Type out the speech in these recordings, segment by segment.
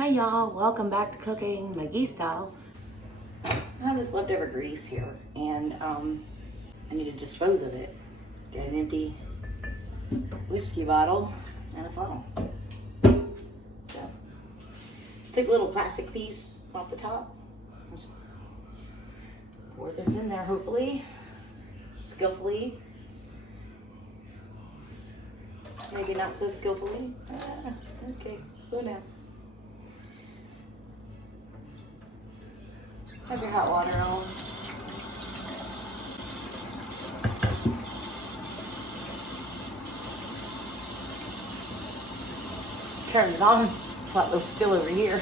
Hi y'all, welcome back to Cooking McGee Style. I have this leftover grease here and I need to dispose of it. Got an empty whiskey bottle and a funnel. So, took a little plastic piece off the top. Let's pour this in there, hopefully, skillfully. Maybe not so skillfully. Okay, slow down. Have your hot water on. Turn it on. Thought it'll spill over here.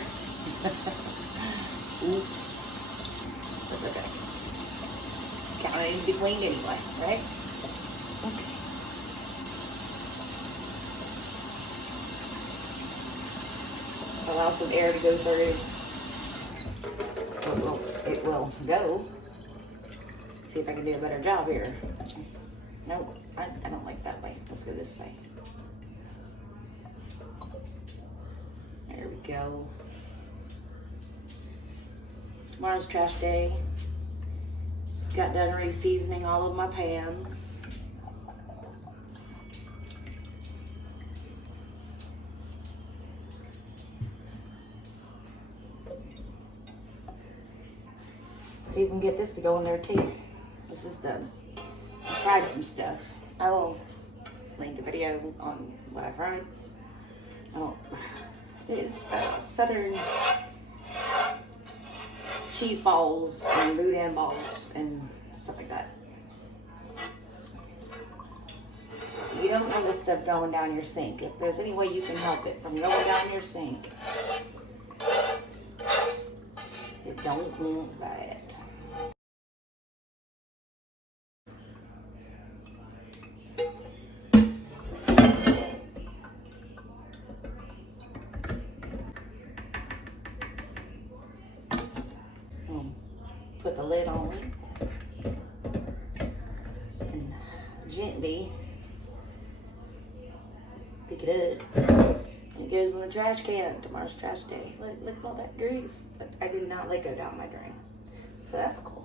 Oops. That's okay. Count it in between anyway, right? Okay. Allow some air to go through. So it will go. See if I can do a better job here. No, I don't like that way. Let's go this way. There we go. Tomorrow's trash day. Just got done re-seasoning all of my pans. See if we can get this to go in there too. This is I fried some stuff. I will link a video on what I fried. It's southern cheese balls and boudin balls and stuff like that. You don't want this stuff going down your sink. If there's any way you can help it from going down your sink, you don't want that. Put the lid on and gently pick it up, and it goes in the trash can. Tomorrow's trash day. Look at all that grease that I did not let go down my drain. So that's cool.